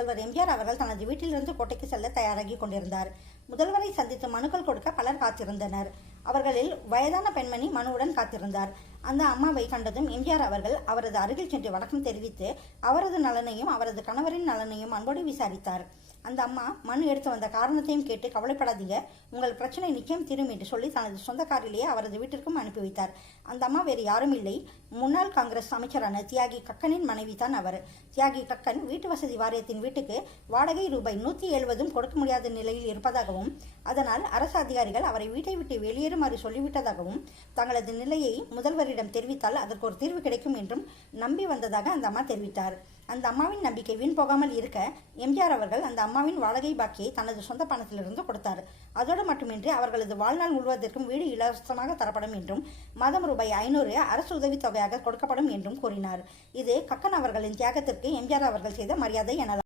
முதல்வர் எம்ஜிஆர் அவர்கள் தனது வீட்டிலிருந்து கோட்டைக்கு செல்ல தயாராகி கொண்டிருந்தார். முதல்வரை சந்தித்து மனுக்கள் கொடுக்க பலர் காத்திருந்தனர். அவர்களில் வயதான பெண்மணி மனுவுடன் காத்திருந்தார். அந்த அம்மாவை கண்டதும் எம்ஜிஆர் அவர்கள் அவரது அருகில் சென்று வணக்கம் தெரிவித்து அவரது நலனையும் அவரது கணவரின் நலனையும் அன்போடு விசாரித்தார். அந்த அம்மா மனு எடுத்து வந்த காரணத்தையும் கேட்டு, கவலைப்படாதீங்க, உங்கள் பிரச்சனை நிச்சயம் தீரும் என்று சொல்லி தனது சொந்த காரிலேயே அவரது வீட்டிற்கும் அனுப்பி வைத்தார். அந்த அம்மா வேறு யாரும் இல்லை, முன்னாள் காங்கிரஸ் அமைச்சரான தியாகி கக்கனின் மனைவி தான் அவர். தியாகி கக்கன் வீட்டு வசதி வாரியத்தின் வீட்டுக்கு வாடகை ரூபாய் 170 கொடுக்க முடியாத நிலையில் இருப்பதாகவும், அதனால் அரசு அதிகாரிகள் அவரை வீட்டை விட்டு வெளியேறுமாறு சொல்லிவிட்டதாகவும், தங்களது நிலையை முதல்வரிடம் தெரிவித்தால் அதற்கு ஒரு தீர்வு கிடைக்கும் என்றும் நம்பி வந்ததாக அந்த அம்மா தெரிவித்தார். அந்த அம்மாவின் நம்பிக்கை வீண் போகாமல் இருக்க எம்ஜிஆர் அவர்கள் அந்த அம்மாவின் வாடகை பாக்கியை தனது சொந்த பணத்திலிருந்து கொடுத்தார். அதோடு மட்டுமின்றி அவர்களது வாழ்நாள் முழுவதற்கும் வீடு இலவசமாக தரப்படும் என்றும் மாதம் ரூபாய் 500 அரசு உதவித்தொகையாக கொடுக்கப்படும் என்றும் கூறினார். இது கக்கன் அவர்களின் தியாகத்திற்கு எம்ஜிஆர் அவர்கள் செய்த மரியாதை எனலாம்.